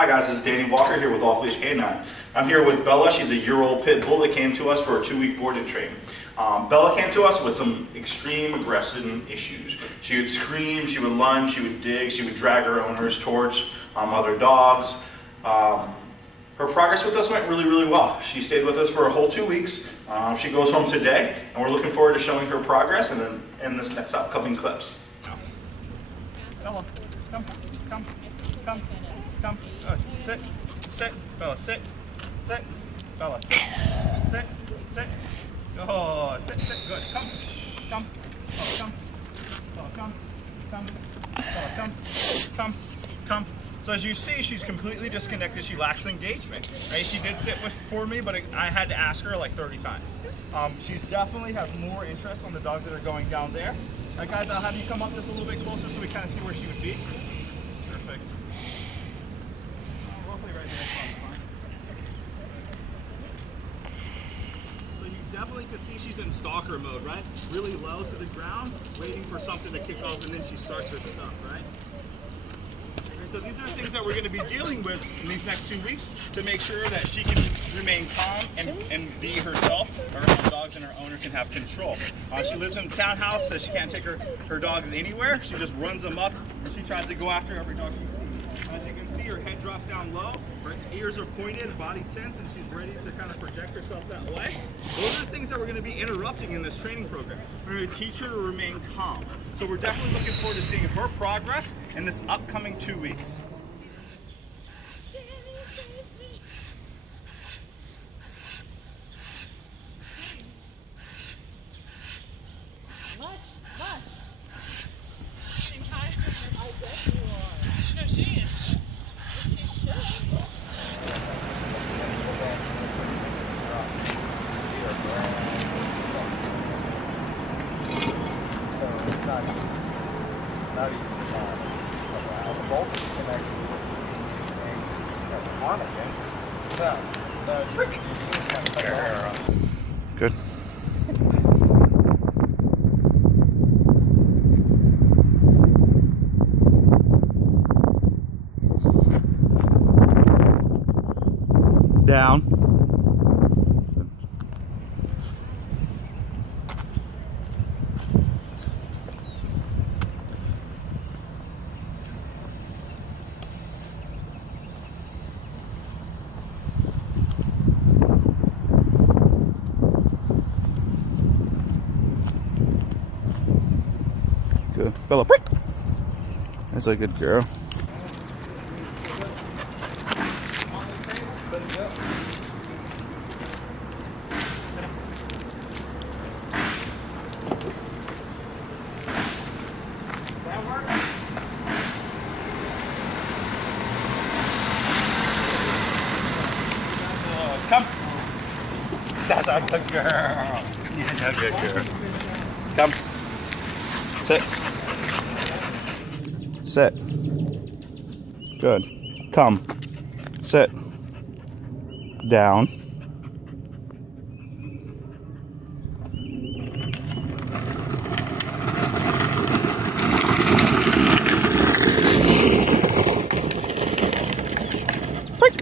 Hi guys, this is Danny Walker here with Off Leash K9. I'm here with Bella. She's a year-old pit bull that came to us for a 2-week board and train. Bella came to us with some extreme aggression issues. She would scream, she would lunge, she would dig, she would drag her owners towards other dogs. Her progress with us went really well. She stayed with us for a whole 2 weeks. She goes home today, and we're looking forward to showing her progress and then in this next upcoming clips. Bella, come. Oh, sit, Bella, sit, Bella, sit. Oh, sit, good. Come. Bella, come. So as you see, she's completely disconnected. She lacks engagement. Right? She did sit for me, but I had to ask her like 30 times. She definitely has more interest on the dogs that are going down there. All right, guys, I'll have you come up just a little bit closer so we kind of see where she would be. Perfect. Roughly right there. So you definitely could see she's in stalker mode, right? Really low to the ground, waiting for something to kick off, and then she starts her stuff, right? So these are things that we're going to be dealing with in these next 2 weeks to make sure that she can remain calm and be herself. Her own dogs and her owner can have control. She lives in a townhouse, so she can't take her dogs anywhere. She just runs them up and she tries to go after every dog she sees. As you can see, her head drops down low, her ears are pointed, body tense, and she's ready to kind of project herself that way. Those are the things that we're going to be interrupting in this training program. We're going to teach her to remain calm. So we're definitely looking forward to seeing her progress in this upcoming 2 weeks. Good. Down. Good. Bella, break. That's a good girl. Come. That's a good girl. That's a good girl. Come. Sit. Sit. Good. Come. Sit. Down. Break.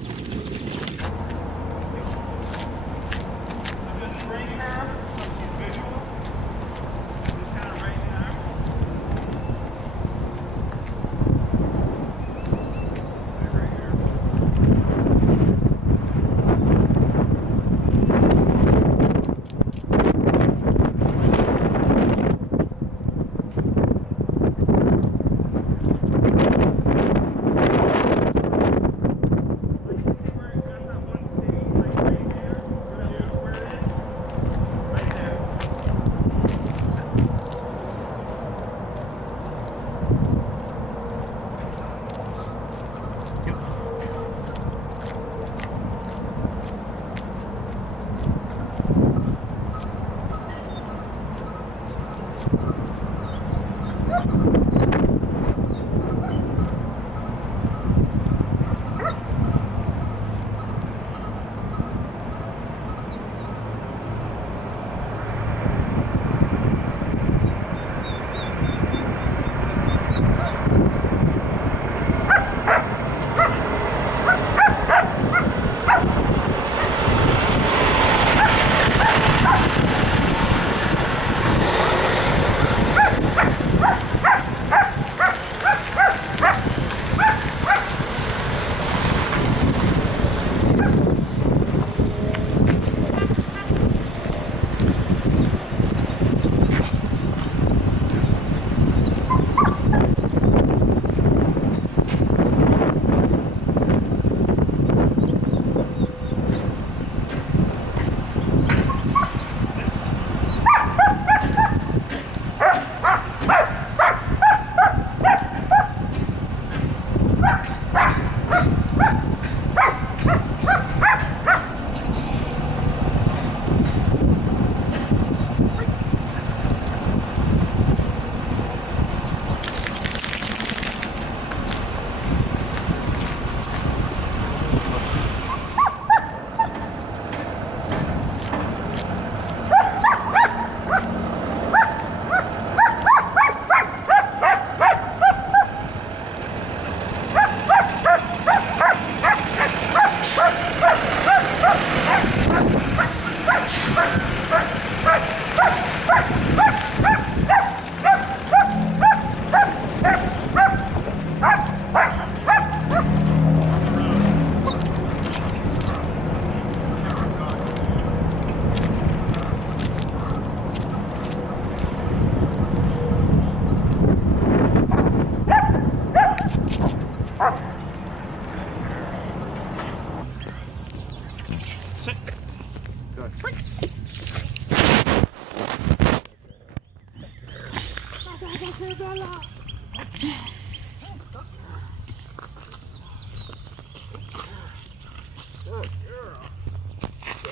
Good girl.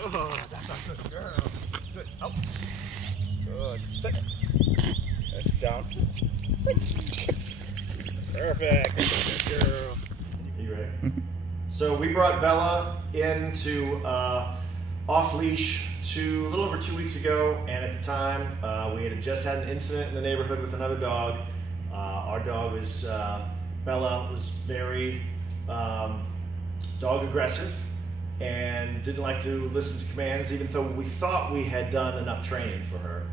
Oh, that's a good girl. Good. Up. Good. Sit. That's down. Perfect. Good girl. Are you ready? So we brought Bella into off leash a little over 2 weeks ago, and at the time we had just had an incident in the neighborhood with another dog. Our dog was Bella was very dog aggressive and didn't like to listen to commands, even though we thought we had done enough training for her.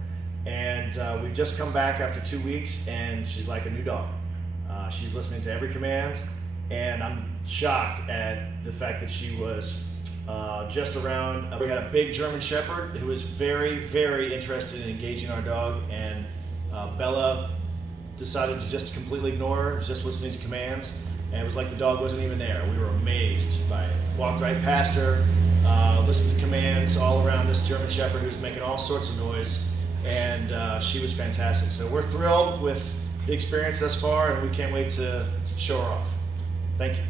And we've just come back after 2 weeks, and she's like a new dog. She's listening to every command, and I'm shocked at the fact that she was just around. We had a big German Shepherd who was very, very interested in engaging our dog, and Bella decided to just completely ignore her, just listening to commands, and it was like the dog wasn't even there. We were amazed by it. Walked right past her, listened to commands all around this German Shepherd who was making all sorts of noise, and she was fantastic. So we're thrilled with the experience thus far, and we can't wait to show her off. Thank you.